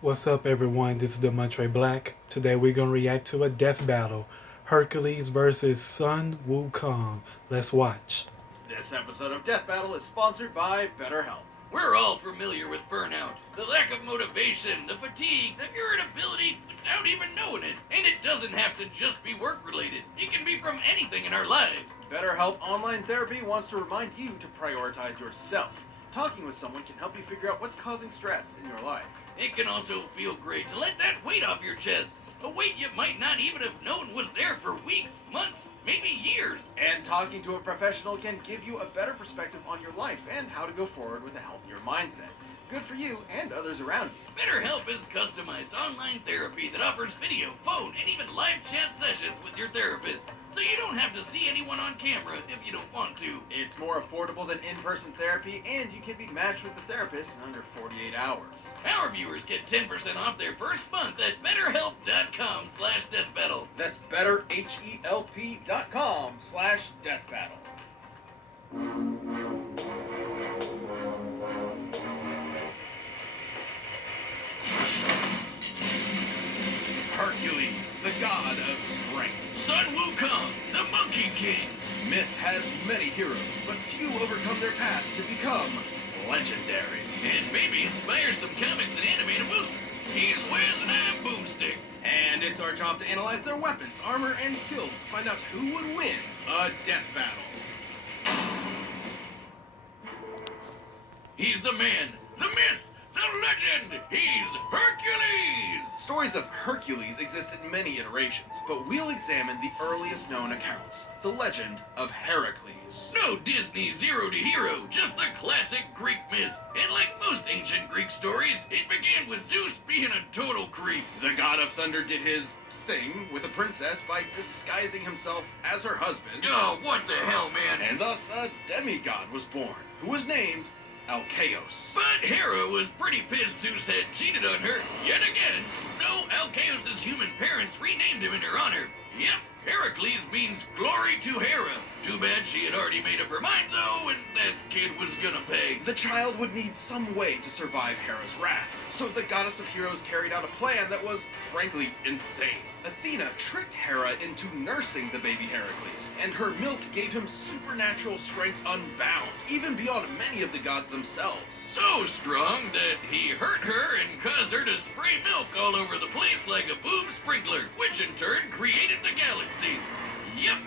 What's up, everyone? This is Demontre Black. Today we're gonna react to a death battle: Hercules versus Sun Wukong. Let's watch. This episode of Death Battle is sponsored by BetterHelp. We're all familiar with burnout, the lack of motivation, the fatigue, the irritability without even knowing it. And it doesn't have to just be work related, it can be from anything in our lives. BetterHelp Online Therapy wants to remind you to prioritize yourself. Talking with someone can help you figure out what's causing stress in your life. It can also feel great to let that weight off your chest, a weight you might not even have known was there for weeks, months, maybe years. And talking to a professional can give you a better perspective on your life and how to go forward with a healthier mindset. Good for you and others around you. BetterHelp is customized online therapy that offers video, phone, and even live chat sessions with your therapist, so you don't have to see anyone on camera if you don't want to. It's more affordable than in-person therapy, and you can be matched with a therapist in under 48 hours. Our viewers get 10% off their first month at betterhelp.com/deathbattle. That's betterhelp.com/deathbattle. Hercules, the god of strength. Sun Wukong, the Monkey King. Myth has many heroes, but few overcome their past to become legendary. And maybe inspire some comics and anime to boot. He's Wiz and I'm Boomstick. And it's our job to analyze their weapons, armor, and skills to find out who would win a death battle. He's the man, the myth, the legend. He's Hercules. Stories of Hercules exist in many iterations, but we'll examine the earliest known accounts, the legend of Heracles. No Disney Zero to Hero, just the classic Greek myth. And like most ancient Greek stories, it began with Zeus being a total creep. The god of thunder did his thing with a princess by disguising himself as her husband. Oh, what the hell, man? And thus a demigod was born, who was named Alcaeus. But Hera was pretty pissed Zeus had cheated on her yet again, so Alcaeus' human parents renamed him in her honor. Yep, Heracles means glory to Hera. Too bad she had already made up her mind, though, and that kid was gonna pay. The child would need some way to survive Hera's wrath, so the goddess of heroes carried out a plan that was, frankly, insane. Athena tricked Hera into nursing the baby Heracles, and her milk gave him supernatural strength unbound, even beyond many of the gods themselves. So strong that he hurt her and caused her to spray milk all over the place like a boom sprinkler, which in turn created the galaxy. Yep,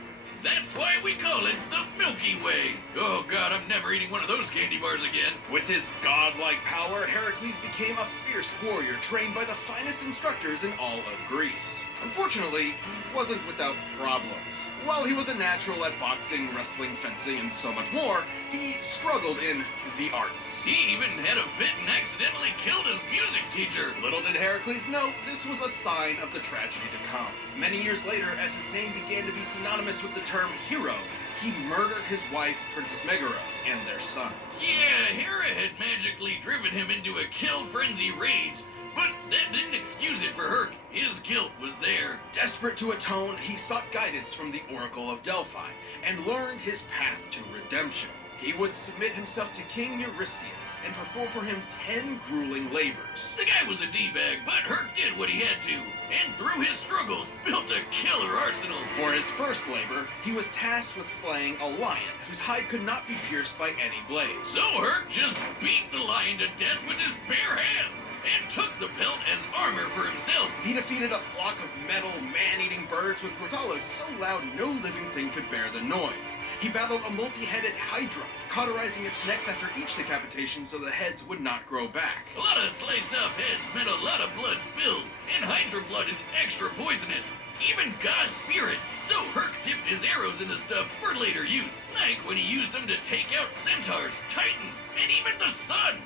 that's why we call it the Milky Way. Oh god, I'm never eating one of those candy bars again. With his godlike power, Heracles became a fierce warrior trained by the finest instructors in all of Greece. Unfortunately, he wasn't without problems. While he was a natural at boxing, wrestling, fencing, and so much more, he struggled in the arts. He even had a fit and accidentally killed his music teacher. Little did Heracles know this was a sign of the tragedy to come. Many years later, as his name began to be synonymous with the term hero, he murdered his wife, Princess Megara, and their sons. Yeah, Hera had magically driven him into a kill frenzy rage, but that didn't excuse it for Herc. His guilt was there. Desperate to atone, he sought guidance from the Oracle of Delphi and learned his path to redemption. He would submit himself to King Eurystheus and perform for him 10 grueling labors. The guy was a D-bag, but Herc did what he had to, and through his struggles, built a killer arsenal. For his first labor, he was tasked with slaying a lion whose hide could not be pierced by any blade. So Herc just beat the lion to death with his bare hands, and took the pelt as armor for himself. He defeated a flock of metal, man-eating birds with cortalas so loud no living thing could bear the noise. He battled a multi-headed hydra, cauterizing its necks after each decapitation so the heads would not grow back. A lot of sliced off heads meant a lot of blood spilled, and hydra blood is extra poisonous. Even God's spirit. So Herc dipped his arrows in the stuff for later use, like when he used them to take out centaurs, titans, and even the sun.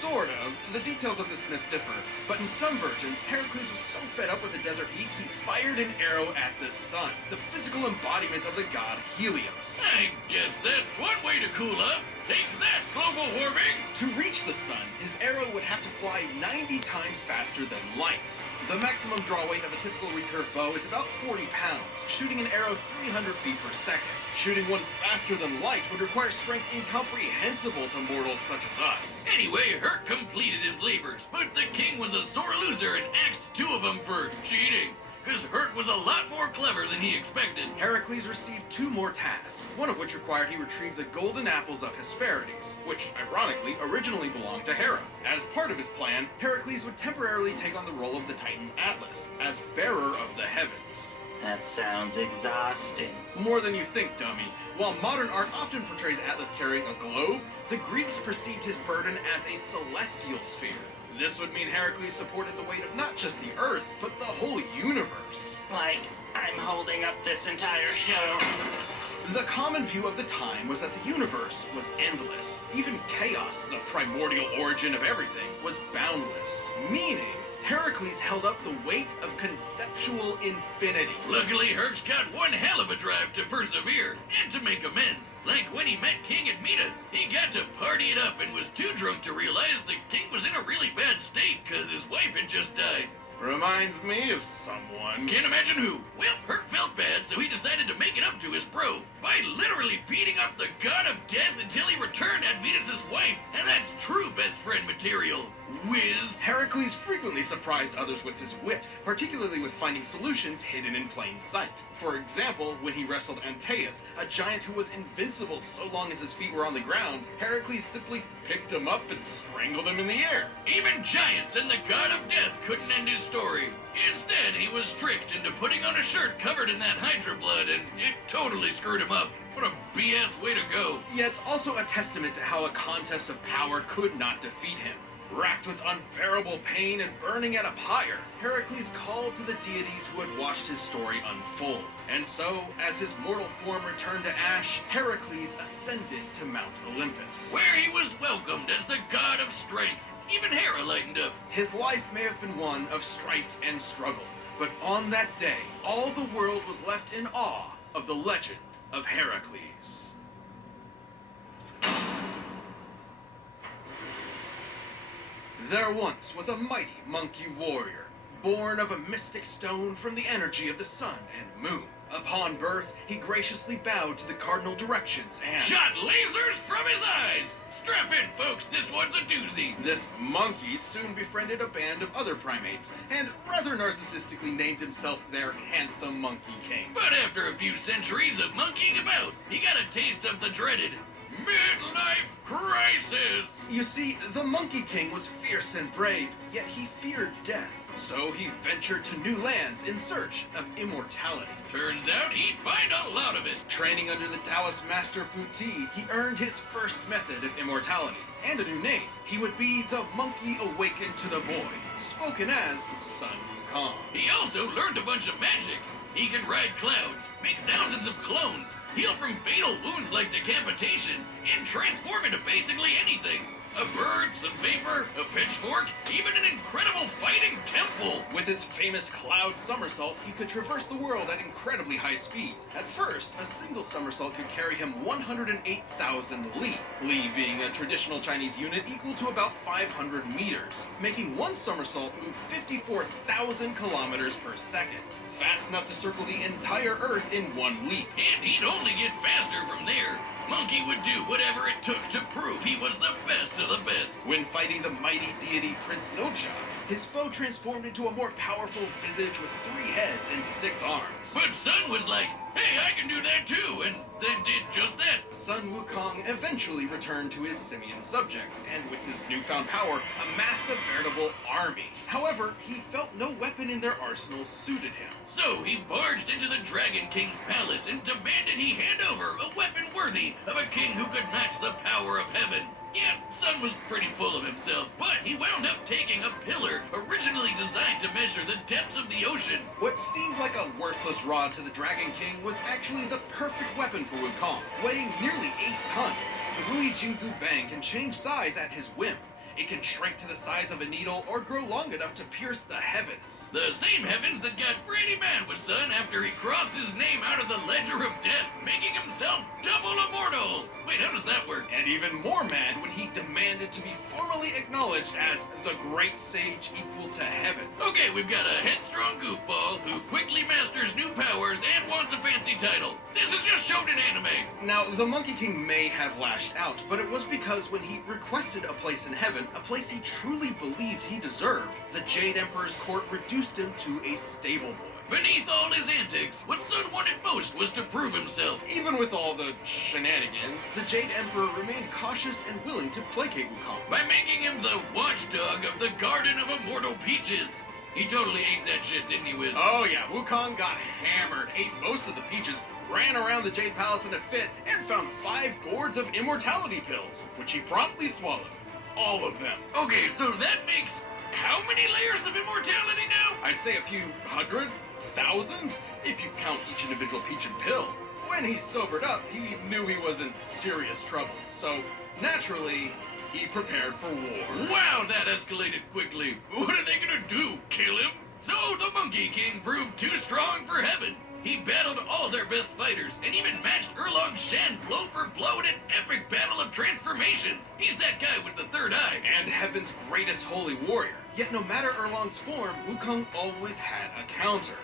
Sort of. The details of this myth differ, but in some versions, Heracles was so fed up with the desert heat, he fired an arrow at the sun, the physical embodiment of the god Helios. I guess that's one way to cool off. Take that, global warming! To reach the sun, his arrow would have to fly 90 times faster than light. The maximum draw weight of a typical recurve bow is about about 40 pounds, shooting an arrow 300 feet per second. Shooting one faster than light would require strength incomprehensible to mortals such as us. Anyway, Hurt completed his labors, but the king was a sore loser and axed 2 of them for cheating. Because Hurt was a lot more clever than he expected. Heracles received 2 more tasks, one of which required he retrieve the golden apples of Hesperides, which, ironically, originally belonged to Hera. As part of his plan, Heracles would temporarily take on the role of the Titan Atlas, as bearer of the heavens. That sounds exhausting. More than you think, dummy. While modern art often portrays Atlas carrying a globe, the Greeks perceived his burden as a celestial sphere. This would mean Heracles supported the weight of not just the Earth, but the whole universe. Like, I'm holding up this entire show. The common view of the time was that the universe was endless. Even chaos, the primordial origin of everything, was boundless. Meaning, Heracles held up the weight of conceptual infinity. Luckily, Hurt's got one hell of a drive to persevere and to make amends. Like when he met King Admetus, he got to party it up and was too drunk to realize the king was in a really bad state because his wife had just died. Reminds me of someone. Can't imagine who. Well, Hurt felt bad, so he decided to make it up to his bro by literally beating up the god of death until he returned Admetus' wife. And that's true best friend material. Whiz. Heracles frequently surprised others with his wit, particularly with finding solutions hidden in plain sight. For example, when he wrestled Antaeus, a giant who was invincible so long as his feet were on the ground, Heracles simply picked him up and strangled him in the air. Even giants and the god of death couldn't end his story. Instead, he was tricked into putting on a shirt covered in that Hydra blood, and it totally screwed him up. What a BS way to go. Yet also a testament to how a contest of power could not defeat him. Racked with unbearable pain and burning at a pyre, Heracles called to the deities who had watched his story unfold. And so, as his mortal form returned to ash, Heracles ascended to Mount Olympus. Where he was welcomed as the god of strength. Even Hera lightened up. His life may have been one of strife and struggle, but on that day, all the world was left in awe of the legend of Heracles. There once was a mighty monkey warrior, born of a mystic stone from the energy of the sun and moon. Upon birth, he graciously bowed to the cardinal directions and Shot lasers from his eyes! Strap in, folks, this one's a doozy. This monkey soon befriended a band of other primates, and rather narcissistically named himself their handsome Monkey King. But after a few centuries of monkeying about, he got a taste of the dreaded midlife crisis. You see, the Monkey King was fierce and brave, yet he feared death. So he ventured to new lands in search of immortality. Turns out he'd find a lot of it. Training under the Taoist master Puti, he earned his first method of immortality, and a new name. He would be the Monkey Awakened to the Void, spoken as Sun Wukong. He also learned a bunch of magic. He can ride clouds, make thousands of clones, heal from fatal wounds like decapitation, and transform into basically anything. A bird, some vapor, a pitchfork, even an incredible fighting temple. With his famous cloud somersault, he could traverse the world at incredibly high speed. At first, a single somersault could carry him 108,000 li, li being a traditional Chinese unit equal to about 500 meters, making one somersault move 54,000 kilometers per second. Fast enough to circle the entire Earth in one leap. And he'd only get faster from there. Monkey would do whatever it took to prove he was the best of the best. When fighting the mighty deity Prince Nocha, his foe transformed into a more powerful visage with 3 heads and 6 arms. But Sun was like, hey, I can do that too, and then did just that. Sun Wukong eventually returned to his simian subjects, and with his newfound power, amassed a veritable army. However, he felt no weapon in their arsenal suited him. So he barged into the Dragon King's palace and demanded he hand over a weapon worthy of a king who could match the power of heaven. Yeah, Sun was pretty full of himself, but he wound up taking a pillar originally designed to measure the depths of the ocean. What seemed like a worthless rod to the Dragon King was actually the perfect weapon for Wukong. Weighing nearly 8 tons, the Rui Jinggu Bang can change size at his whim. It can shrink to the size of a needle or grow long enough to pierce the heavens. The same heavens that got pretty mad with Sun after he crossed his name out of the Ledger of Death, making himself double immortal. Wait, how does that work? And even more mad when he demanded to be formally acknowledged as the great sage equal to heaven. Okay, we've got a headstrong goofball who quickly masters title. This is just shonen anime. Now, the Monkey King may have lashed out, but it was because when he requested a place in heaven, a place he truly believed he deserved, the Jade Emperor's court reduced him to a stable boy. Beneath all his antics, what Sun wanted most was to prove himself. Even with all the shenanigans, the Jade Emperor remained cautious and willing to placate Wukong. By making him the watchdog of the Garden of Immortal Peaches. He totally ate that shit, didn't he, Wiz? Oh yeah, Wukong got hammered, ate most of the peaches, ran around the Jade Palace in a fit, and found 5 gourds of immortality pills, which he promptly swallowed. All of them. Okay, so that makes how many layers of immortality now? I'd say a few hundred, thousand, if you count each individual peach and pill. When he sobered up, he knew he was in serious trouble. So, naturally, he prepared for war. Wow, that escalated quickly. What are they gonna do? Kill him? So the Monkey King proved too strong for heaven. He battled all their best fighters and even matched Erlong Shen blow for blow in an epic battle of transformations. He's that guy with the third eye. And heaven's greatest holy warrior. Yet no matter Erlong's form, Wukong always had a counter.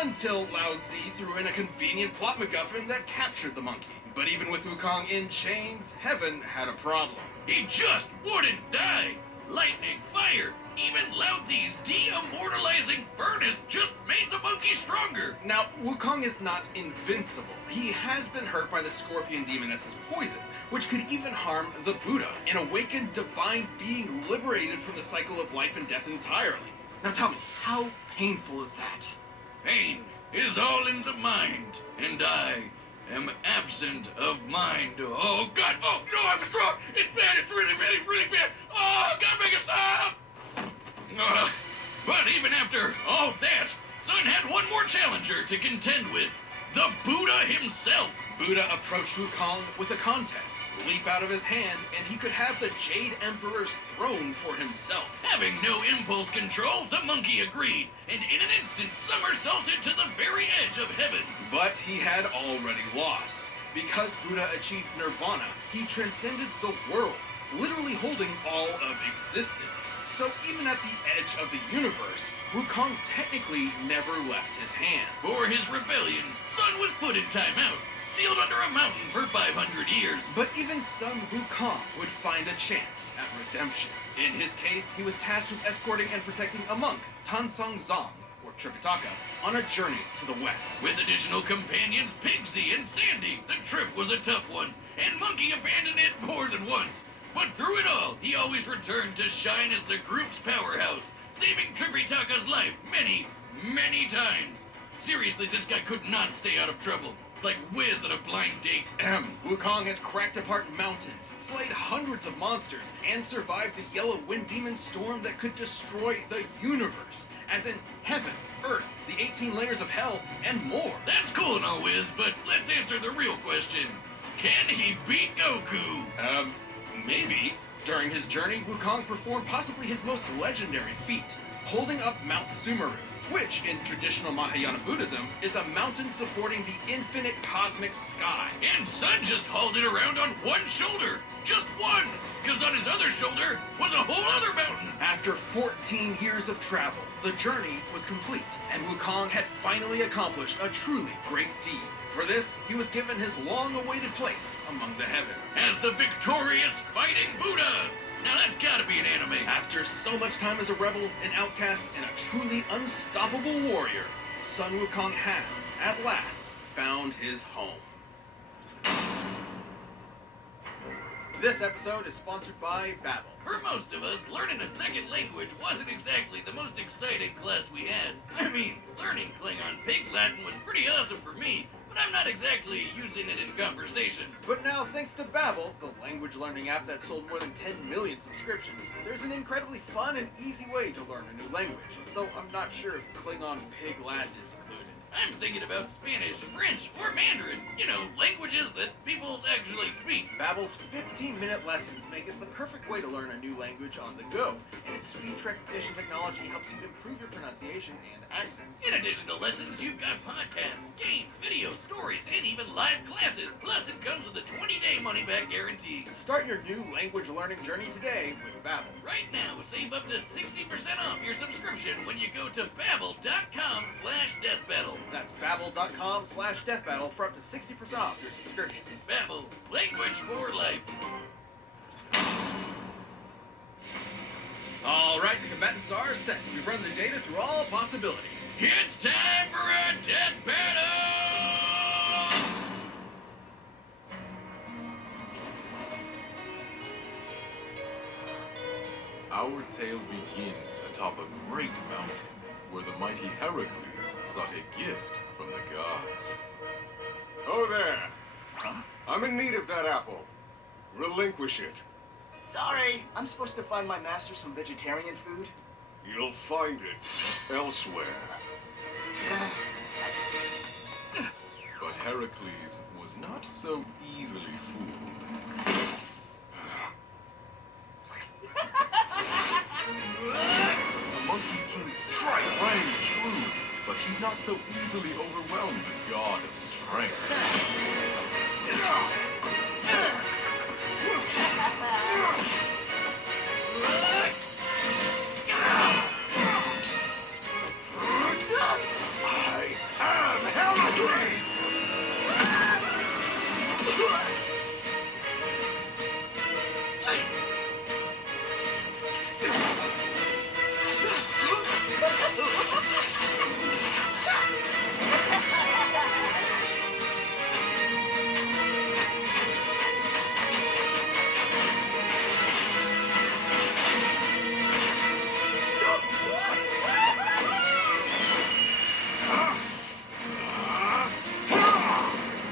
Until Lao Zi threw in a convenient plot MacGuffin that captured the monkey. But even with Wukong in chains, heaven had a problem. He just wouldn't die. Lightning, fire, even Lao Zi's de-immortalizing furnace just made the monkey stronger. Now, Wukong is not invincible. He has been hurt by the Scorpion Demoness's poison, which could even harm the Buddha, an awakened divine being liberated from the cycle of life and death entirely. Now tell me, how painful is that? Pain is all in the mind, and I am absent of mind. Oh, God! Oh, no, I was wrong! It's bad! It's really bad! It's really bad! Oh, God, make it stop! But even after all that, Sun had one more challenger to contend with. The Buddha himself. Buddha approached Wukong with a contest. Leap out of his hand, and he could have the Jade Emperor's throne for himself. Having no impulse control, the monkey agreed, and in an instant somersaulted to the very edge of heaven. But he had already lost. Because Buddha achieved nirvana, he transcended the world, literally holding all of existence. So even at the edge of the universe, Wukong technically never left his hand. For his rebellion, Sun was put in timeout, sealed under a mountain for 500 years. But even Sun Wukong would find a chance at redemption. In his case, he was tasked with escorting and protecting a monk, Tansong Zong, or Tripitaka, on a journey to the west. With additional companions Pigsy and Sandy, the trip was a tough one, and Monkey abandoned it more than once. But through it all, he always returned to shine as the group's powerhouse, saving Tripitaka's life many, many times. Seriously, this guy could not stay out of trouble. It's like Wiz at a blind date. Wukong has cracked apart mountains, slayed hundreds of monsters, and survived the Yellow Wind Demon storm that could destroy the universe. As in heaven, earth, the 18 layers of hell, and more. That's cool and all, Wiz, but let's answer the real question. Can he beat Goku? Maybe. During his journey, Wukong performed possibly his most legendary feat, holding up Mount Sumeru, which, in traditional Mahayana Buddhism, is a mountain supporting the infinite cosmic sky. And Sun just hauled it around on one shoulder. Just one! Because on his other shoulder was a whole other mountain. After 14 years of travel, the journey was complete, and Wukong had finally accomplished a truly great deed. For this, he was given his long-awaited place among the heavens. As the victorious fighting Buddha! Now that's gotta be an anime. After so much time as a rebel, an outcast, and a truly unstoppable warrior, Sun Wukong had, at last, found his home. This episode is sponsored by Babbel. For most of us, learning a second language wasn't exactly the most exciting class we had. I mean, learning Klingon Pig Latin was pretty awesome for me, but I'm not exactly using it in conversation. But now, thanks to Babbel, the language learning app that sold more than 10 million subscriptions, there's an incredibly fun and easy way to learn a new language. Though I'm not sure if Klingon Pig Latin is included. I'm thinking about Spanish, French, or Mandarin. You know, languages that people actually speak. Babbel's 15-minute lessons make it the perfect way to learn a new language on the go, and its speech recognition technology helps you improve your pronunciation and accent. In addition to lessons, you've got podcasts, games, videos, stories, and even live classes. Plus, it comes with a 20-day money-back guarantee. Start your new language learning journey today with Babbel. Right now, save up to 60% off your subscription when you go to babbel.com/deathbattle. That's babbel.com/deathbattle for up to 60% off your subscription. Babel, language for life. All right, the combatants are set. We've run the data through all possibilities. It's time for a death battle! Our tale begins atop a great mountain where the mighty Heracles sought a gift from the gods. Oh there! I'm in need of that apple. Relinquish it. Sorry, I'm supposed to find my master some vegetarian food. You'll find it elsewhere. But Heracles was not so easily fooled. The Monkey King's strike rang true, but he'd not so easily overwhelm the god of strength. I am Heracles!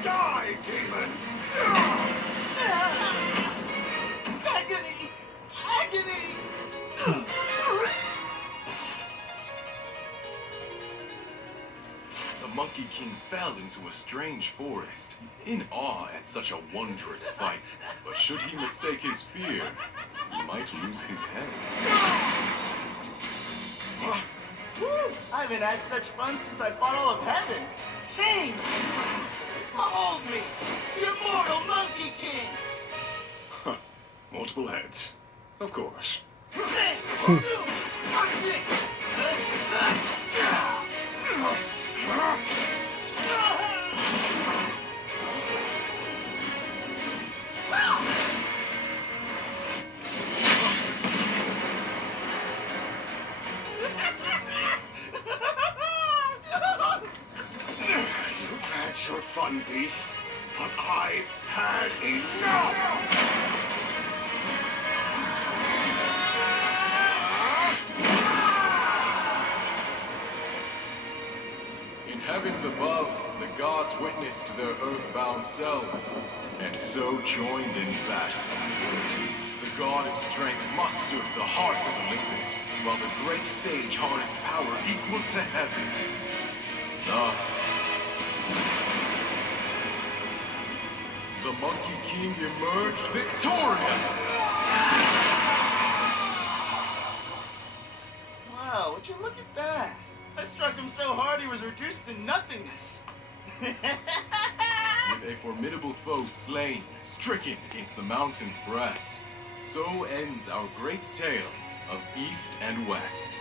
Die, demon! Agony! Agony! The Monkey King fell into a strange forest, in awe at such a wondrous fight. But should he mistake his fear, he might lose his head. I haven't had such fun since I fought all of heaven. Change! Behold me, the immortal Monkey King! Huh. Multiple heads. Of course. You've had your fun, beast, but I've had enough! In heavens above, the gods witnessed their earthbound selves, and so joined in battle. The god of strength mustered the heart of Olympus, while the great sage harnessed power equal to heaven. Thus, the Monkey King emerged victorious! Wow, would you look at that? I struck him so hard he was reduced to nothingness. With a formidable foe slain, stricken against the mountain's breast, so ends our great tale of East and West.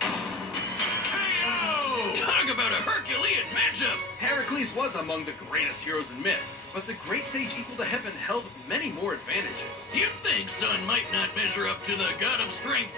KO! Talk about a Herculean matchup! Heracles was among the greatest heroes in myth, but the great sage equal to heaven held many more advantages. You'd think Sun might not measure up to the god of strength,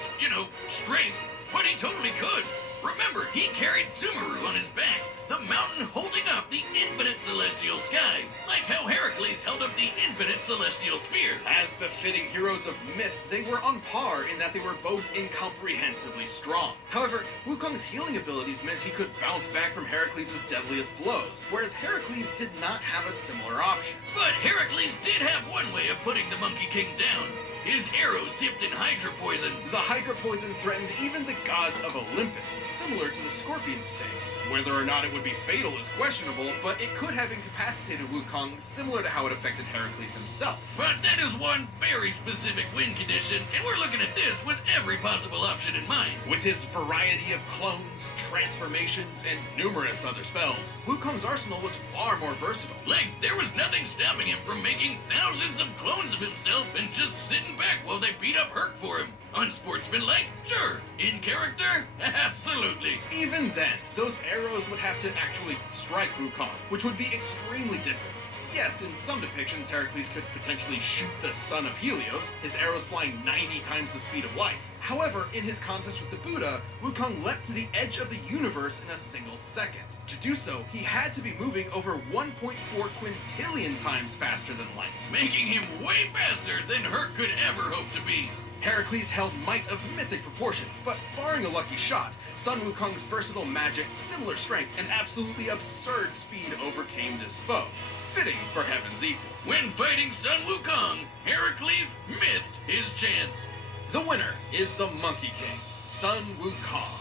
strength, but he totally could. Remember, he carried Sumeru on his back, the mountain holding up the infinite celestial sky, like how Heracles held up the infinite celestial sphere. As befitting heroes of myth, they were on par in that they were both incomprehensibly strong. However, Wukong's healing abilities meant he could bounce back from Heracles' deadliest blows, whereas Heracles did not have a similar option. But Heracles did have one way of putting the Monkey King down. His arrows dipped in Hydra poison. The Hydra poison threatened even the gods of Olympus, similar to the Scorpion sting. Whether or not it would be fatal is questionable, but it could have incapacitated Wukong, similar to how it affected Heracles himself. But that is one very specific win condition, and we're looking at this with every possible option in mind. With his variety of clones, transformations, and numerous other spells, Wukong's arsenal was far more versatile. Like, there was nothing stopping him from making thousands of clones of himself and just sitting back while they beat up Herc for him. Unsportsmanlike? Sure. In character? Absolutely. Even then, those arrows would have to actually strike Wukong, which would be extremely difficult. Yes, in some depictions, Heracles could potentially shoot the son of Helios, his arrows flying 90 times the speed of light. However, in his contest with the Buddha, Wukong leapt to the edge of the universe in a single second. To do so, he had to be moving over 1.4 quintillion times faster than light. Making him way faster than Herc could ever hope to be. Heracles held might of mythic proportions, but barring a lucky shot, Sun Wukong's versatile magic, similar strength, and absolutely absurd speed overcame this foe. Fitting for heaven's equal. When fighting Sun Wukong, Heracles missed his chance. The winner is the Monkey King, Sun Wukong.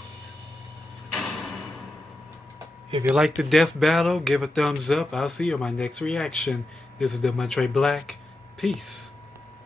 If you like the death battle, give a thumbs up. I'll see you in my next reaction. This is the Montre Black. Peace.